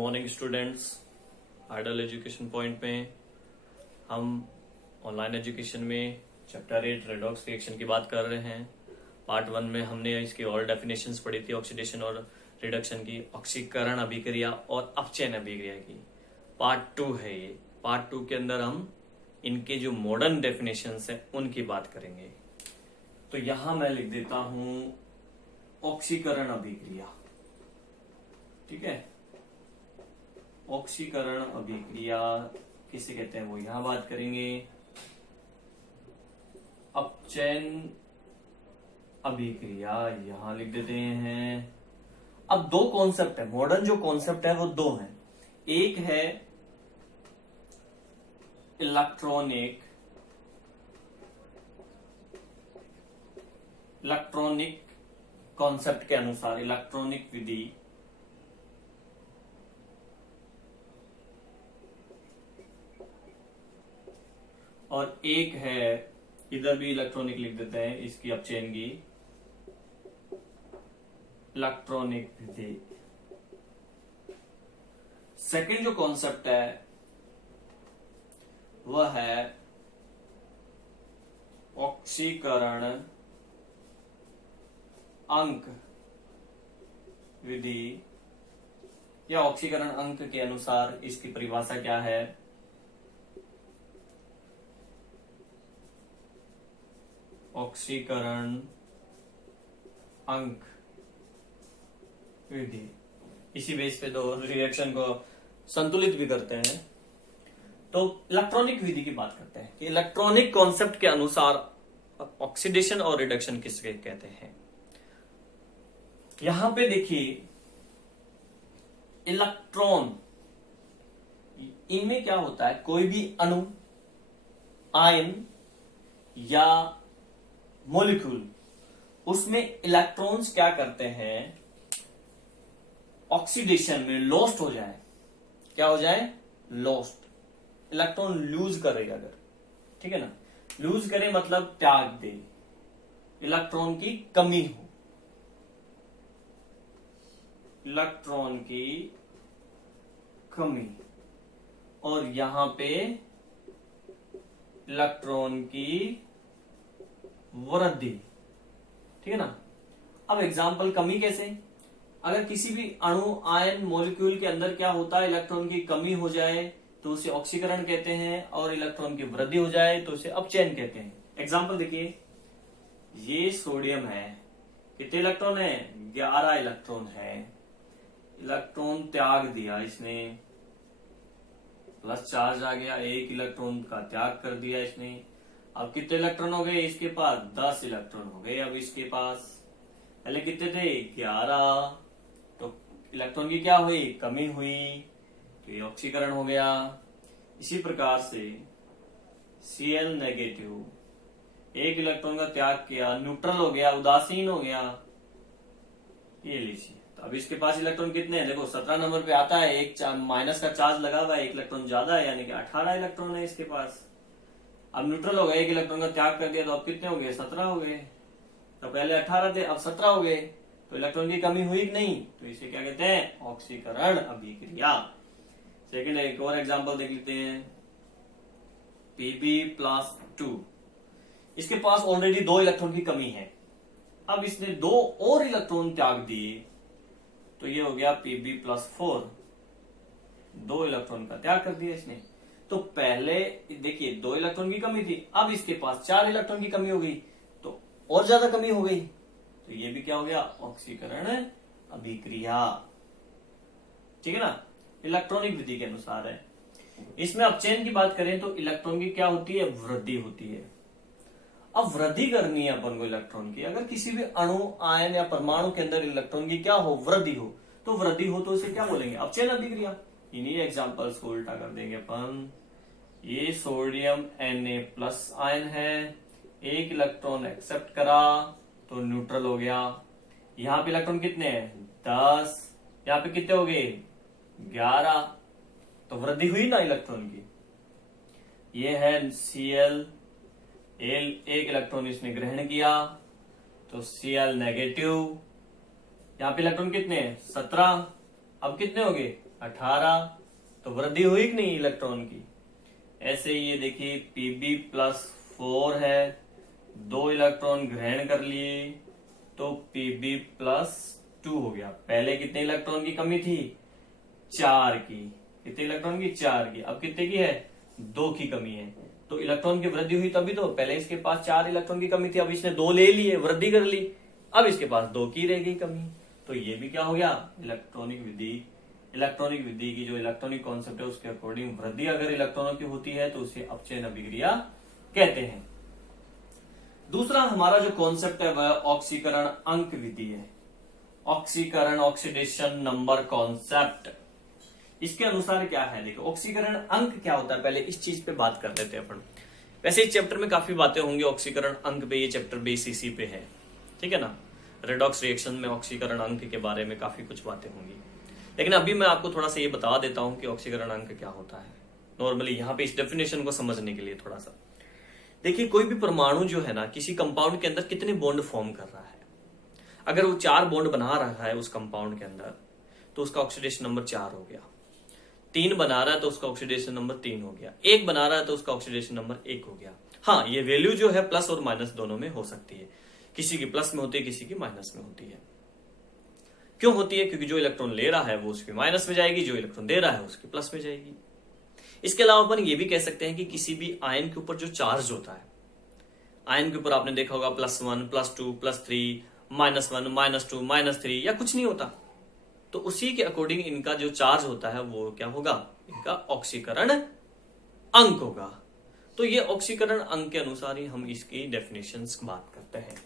Morning students. Ideal education point में हम online education में चैप्टर 8 रेडॉक्स रिएक्शन की बात कर रहे हैं। पार्ट 1 में हमने इसकी और डेफिनेशंस पढ़ी थी, ऑक्सीडेशन और रिडक्शन की, ऑक्सीकरण अभिक्रिया और अपचयन अभिक्रिया की। पार्ट 2 है ये। पार्ट 2 के अंदर हम इनके जो मॉडर्न डेफिनेशंस हैं उनकी बात करेंगे। तो यहां मैं लिख देता हूं ऑक्सीकरण अभिक्रिया। ठीक है, ऑक्सीकरण अभिक्रिया किसे कहते हैं वो यहां बात करेंगे। अपचयन अभिक्रिया यहां लिख देते हैं। अब दो कॉन्सेप्ट है, मॉडर्न जो कॉन्सेप्ट है वो दो हैं। एक है इलेक्ट्रॉनिक कॉन्सेप्ट के अनुसार इलेक्ट्रॉनिक विधि, और एक है, इधर भी इलेक्ट्रॉनिक लिख देते हैं, इसकी अपचयन की इलेक्ट्रॉनिक विधि। सेकंड जो कॉन्सेप्ट है वह है ऑक्सीकरण अंक विधि, या ऑक्सीकरण अंक के अनुसार इसकी परिभाषा क्या है। ऑक्सीकरण अंक विधि, इसी बेस पे दो रिएक्शन को संतुलित भी करते हैं। तो इलेक्ट्रॉनिक विधि की बात करते हैं कि इलेक्ट्रॉनिक कॉन्सेप्ट के अनुसार ऑक्सीडेशन और रिडक्शन किसके कहते हैं। यहां पे देखिए, इलेक्ट्रॉन, इनमें क्या होता है, कोई भी अणु, आयन या मॉलिक्यूल, उसमें इलेक्ट्रॉन्स क्या करते हैं, ऑक्सीडेशन में लॉस्ट हो जाए। क्या हो जाए? लॉस्ट। इलेक्ट्रॉन लूज करेगा अगर, ठीक है ना, लूज करे मतलब त्याग दे, इलेक्ट्रॉन की कमी हो, इलेक्ट्रॉन की कमी, और यहां पे इलेक्ट्रॉन की वृद्धि। ठीक है ना। अब एग्जाम्पल, कमी कैसे, अगर किसी भी अणु, आयन, मॉलिक्यूल के अंदर क्या होता है, इलेक्ट्रॉन की कमी हो जाए तो उसे ऑक्सीकरण कहते हैं, और इलेक्ट्रॉन की वृद्धि हो जाए तो उसे अपचयन कहते हैं। एग्जाम्पल देखिए, ये सोडियम है, कितने इलेक्ट्रॉन है? 11 इलेक्ट्रॉन है। इलेक्ट्रॉन त्याग दिया इसने, प्लस चार्ज आ गया, एक इलेक्ट्रॉन का त्याग कर दिया इसने। अब कितने इलेक्ट्रॉन हो गए इसके पास? 10 इलेक्ट्रॉन हो गए अब इसके पास। पहले कितने थे? 11। तो इलेक्ट्रॉन की क्या हुई? कमी हुई, तो ये ऑक्सीकरण हो गया। इसी प्रकार से Cl नेगेटिव, एक इलेक्ट्रॉन का त्याग किया, न्यूट्रल हो गया, उदासीन हो गया। ये लीजिए, तो अब इसके पास इलेक्ट्रॉन कितने हैं? देखो 17 नंबर पे आता है, एक माइनस का चार्ज लगा हुआ है, एक इलेक्ट्रॉन ज्यादा है, यानी कि 18 इलेक्ट्रॉन है इसके पास। अब न्यूट्रल हो गया, एक इलेक्ट्रॉन का त्याग कर दिया, तो अब कितने हो गए? 17 हो गए। तो पहले 18 थे, अब 17 हो गए, तो इलेक्ट्रॉन की कमी हुई कि नहीं? तो इसे क्या कहते हैं? ऑक्सीकरण अभिक्रिया। सेकंड, एक और एग्जांपल देख लेते हैं, Pb+2। इसके पास ऑलरेडी 2 इलेक्ट्रॉन की कमी है, अब इसने 2 और इलेक्ट्रॉन त्याग दिए, तो ये हो गया Pb+4। 2 इलेक्ट्रॉन का त्याग कर दिया इसने। तो पहले देखिए 2 इलेक्ट्रॉन की कमी थी, अब इसके पास 4 इलेक्ट्रॉन की कमी हो गई, तो और ज्यादा कमी हो गई, तो ये भी क्या हो गया? ऑक्सीकरण अभिक्रिया। ठीक है ना, इलेक्ट्रॉनिक विधि के अनुसार है। इसमें अपचयन की बात करें तो इलेक्ट्रॉन की क्या होती है? वृद्धि होती है। अब वृद्धि करनी है अपन को इलेक्ट्रॉन की, अगर किसी भी अणु, आयन या परमाणु के अंदर इलेक्ट्रॉन की क्या हो? वृद्धि हो। तो वृद्धि हो तो इसे क्या बोलेंगे? अपचयन अभिक्रिया। इन्हीं एग्जाम्पल्स को उल्टा कर देंगे अपन। ये सोडियम Na+ आयन है, एक इलेक्ट्रॉन एक्सेप्ट करा तो न्यूट्रल हो गया। यहां पे इलेक्ट्रॉन कितने हैं? 10। यहां पे कितने हो गए? 11। तो वृद्धि हुई ना इलेक्ट्रॉन की। ये है Cl, एक इलेक्ट्रॉन इसने ग्रहण किया, तो Cl नेगेटिव। यहां पे इलेक्ट्रॉन कितने हैं? 17। अब कितने हो गए? 18, तो वृद्धि हुई कि नहीं इलेक्ट्रॉन की। ऐसे ही ये देखिए Pb+4 है, 2 इलेक्ट्रॉन ग्रहण कर लिए तो Pb+2 हो गया। पहले कितने इलेक्ट्रॉन की कमी थी? 4 की। कितने इलेक्ट्रॉन की? 4 की। अब कितने की है? 2 की कमी है। तो इलेक्ट्रॉन की वृद्धि हुई तभी तो। पहले इसके पास 4 इलेक्ट्रॉन की कमी थी, अब इसने 2 ले लिए, वृद्धि कर ली, अब इसके पास 2 की रह गई कमी। तो ये भी क्या हो गया? इलेक्ट्रॉनिक विधि की जो इलेक्ट्रॉनिक कॉन्सेप्ट है उसके अकॉर्डिंग वृद्धि अगर इलेक्ट्रॉनों की होती है तो उसे अपचयन अभिक्रिया कहते हैं। दूसरा हमारा जो कॉन्सेप्ट है वह ऑक्सीकरण अंक विधि है। ऑक्सीकरण ऑक्सीडेशन नंबर कॉन्सेप्ट, इसके अनुसार क्या है? देखो ऑक्सीकरण अंक क्या होता है, पहले इस चीज पे बात कर लेते हैं अपन। वैसे इस चैप्टर में काफी बातें होंगी ऑक्सीकरण अंक पे, ये चैप्टर बेस इसी पे है, ठीक है ना। रेडॉक्स रिएक्शन में ऑक्सीकरण अंक के बारे में काफी कुछ बातें होंगी, लेकिन अभी मैं आपको थोड़ा सा ये बता देता हूं कि ऑक्सीकरण अंक क्या होता है नॉर्मली, यहाँ पे इस डेफिनेशन को समझने के लिए थोड़ा सा देखिए। कोई भी परमाणु जो है ना किसी कंपाउंड के अंदर कितने बॉन्ड फॉर्म कर रहा है, अगर वो 4 बॉन्ड बना रहा है उस कंपाउंड के अंदर तो उसका ऑक्सीडेशन नंबर 4 हो गया। 3 बना रहा है तो उसका ऑक्सीडेशन नंबर 3 हो गया। 1 बना रहा है तो उसका ऑक्सीडेशन नंबर 1 हो गया। हाँ, ये वैल्यू जो है प्लस और माइनस दोनों में हो सकती है, किसी की प्लस में होती है, किसी की माइनस में होती है। क्यों होती है? क्योंकि जो इलेक्ट्रॉन ले रहा है वो उसकी माइनस में जाएगी, जो इलेक्ट्रॉन दे रहा है उसकी प्लस में जाएगी। इसके अलावा अपन ये भी कह सकते हैं कि किसी भी आयन के ऊपर जो चार्ज होता है, आयन के ऊपर आपने देखा होगा +1, +2, +3, -1, -2, -3 या कुछ नहीं होता, तो उसी के अकॉर्डिंग इनका जो चार्ज होता है वो क्या होगा? इनका ऑक्सीकरण अंक होगा। तो ये ऑक्सीकरण अंक के अनुसार ही हम इसकी डेफिनेशंस बात करते हैं।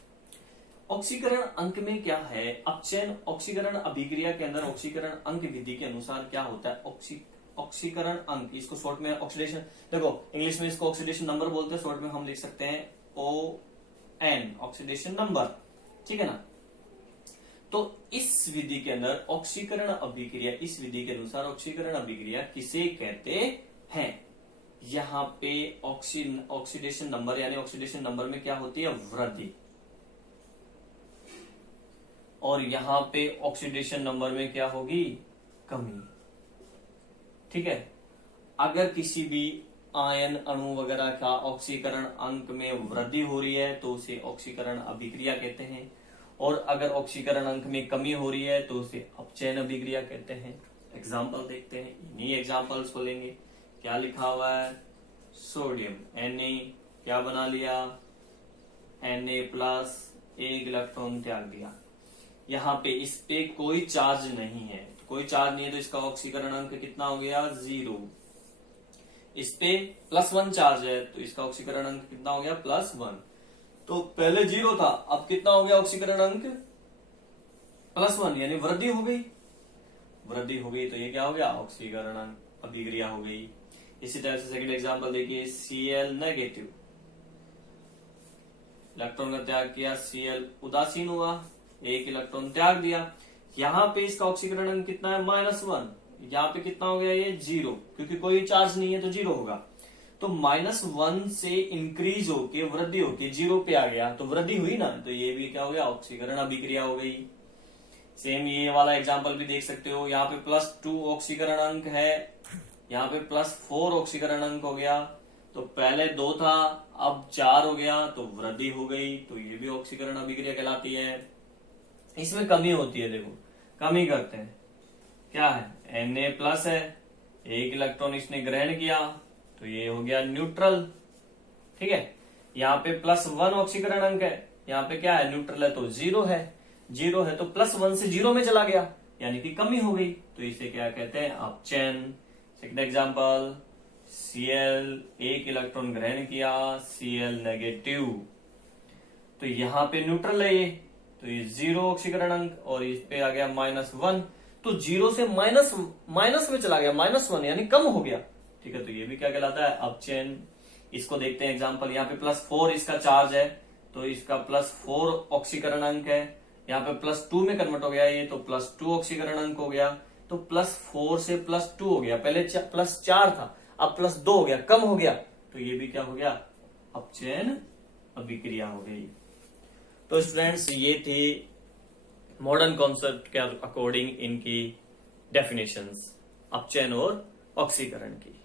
ऑक्सीकरण अंक में क्या है? अपचयन ऑक्सीकरण अभिक्रिया के अंदर ऑक्सीकरण अंक विधि के अनुसार क्या होता है? ऑक्सीकरण अंक, इसको शॉर्ट में ऑक्सीडेशन, देखो इंग्लिश में इसको ऑक्सीडेशन नंबर बोलते हैं, शॉर्ट में हम लिख सकते हैं ON, ऑक्सीडेशन नंबर, ठीक है ना। तो इस विधि के अंदर ऑक्सीकरण अभिक्रिया, इस विधि के अनुसार ऑक्सीकरण अभिक्रिया किसे कहते हैं? यहां पे ऑक्सीडेशन नंबर यानी ऑक्सीडेशन नंबर में क्या होती है? वृद्धि। और यहां पे ऑक्सीडेशन नंबर में क्या होगी? कमी, ठीक है। अगर किसी भी आयन अणु वगैरह का ऑक्सीकरण अंक में वृद्धि हो रही है तो उसे ऑक्सीकरण अभिक्रिया कहते हैं, और अगर ऑक्सीकरण अंक में कमी हो रही है तो उसे अपचयन अभिक्रिया कहते हैं। एग्जाम्पल देखते हैं, इन्हीं एग्जाम्पल्स को लेंगे। क्या लिखा हुआ है? सोडियम Na क्या बना लिया? Na+, 1 इलेक्ट्रॉन त्याग दिया। यहाँ पे इस पे कोई चार्ज नहीं है, कोई चार्ज नहीं है तो इसका ऑक्सीकरण अंक कितना हो गया? 0। इस पे +1 चार्ज है तो इसका ऑक्सीकरण अंक कितना हो गया? +1। तो पहले 0 था, अब कितना हो गया ऑक्सीकरण अंक? +1, यानी वृद्धि हो गई। वृद्धि हो गई तो ये क्या हो गया? ऑक्सीकरण अंक अभिक्रिया हो गई। इसी तरह से सेकंड एग्जांपल देखिए, Cl-, इलेक्ट्रॉन का त्याग किया, Cl उदासीन हुआ, 1 इलेक्ट्रॉन त्याग दिया। यहाँ पे इसका ऑक्सीकरण अंक कितना है? -1। यहाँ पे कितना हो गया? ये 0, क्योंकि कोई चार्ज नहीं है तो 0 होगा। तो -1 से इंक्रीज होके वृद्धि होके 0 पे आ गया तो वृद्धि हुई ना, तो ये भी क्या हो गया? ऑक्सीकरण अभिक्रिया हो गई। सेम ये वाला एग्जांपल भी देख सकते हो, यहाँ पे +2 ऑक्सीकरण अंक है, यहाँ पे +4 ऑक्सीकरण अंक हो गया। तो पहले 2 था, अब 4 हो गया तो वृद्धि हो गई, तो ये भी ऑक्सीकरण अभिक्रिया कहलाती है। इसमें कमी होती है, देखो कमी करते हैं, क्या है? Na+ है, 1 इलेक्ट्रॉन इसने ग्रहण किया तो ये हो गया न्यूट्रल, ठीक है। यहाँ पे +1 ऑक्सीकरण अंक है, यहाँ पे क्या है? न्यूट्रल है तो 0 है, 0 है तो +1 से 0 में चला गया, यानी कि कमी हो गई, तो इसे क्या कहते हैं? अपचयन। सेकंड एग्जांपल, Cl 1 इलेक्ट्रॉन ग्रहण किया, Cl-, तो यहाँ पे न्यूट्रल है ये, तो ये 0 ऑक्सीकरण अंक, और इस पे आ गया -1, तो 0 से माइनस में चला गया, -1 यानी कम हो गया, ठीक है। तो ये भी क्या कहलाता है? अपचयन। इसको देखते हैं एग्जांपल, यहाँ पे +4 इसका चार्ज है तो इसका +4 ऑक्सीकरण अंक है, यहाँ पे +2 में कन्वर्ट हो गया ये, तो +2 ऑक्सीकरण अंक हो गया, तो +4 से +2 हो गया, पहले +4 था अब +2 हो गया, कम हो गया, तो ये भी क्या हो गया? अपचयन अभिक्रिया हो गई। तो स्टूडेंट्स ये थी मॉडर्न कॉन्सेप्ट के अकॉर्डिंग इनकी डेफिनेशंस। अपचयन और ऑक्सीकरण की।